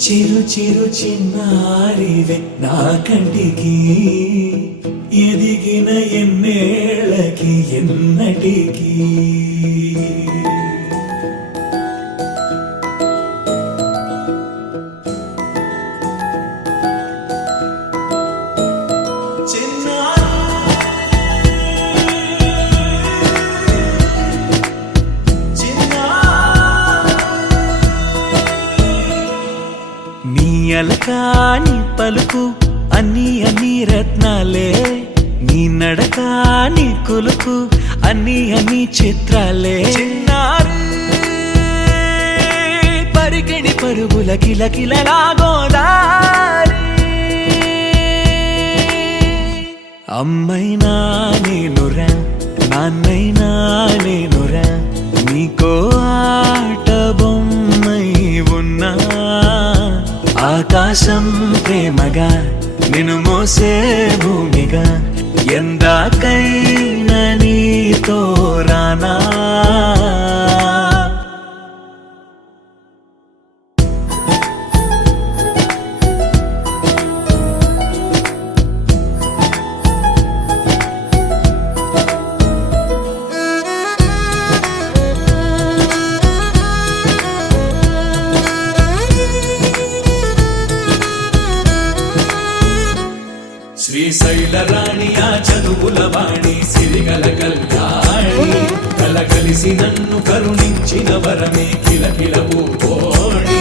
చిరు చిరు చిన్నారివే నా కంటికి ఎదిగిన ఎన్నేళ్ళకి ఎన్నటికి అలకాని పలుకు అన్ని అన్ని రత్నాలే నీ నడకాని కొలుకు అన్ని అన్ని చిత్రాలే చిన్నారు పరికిణి పరుగుల కిలకిలలాగోదారి అమ్మైనా నేనురా నాన్నైనా నేనురా నీకో ఆట బొమ్మై ఉన్నా ఆకాశం ప్రేమగా నిన్ను మోసే భూమిగా ఎందాకైనా నీతో రానా శ్రీశైల రాణి ఆ చదువుల వాణి సిరిగల కళ్యాణి కలగలిసి నన్ను కరుణించిన వరమే కిలకిల ఓడి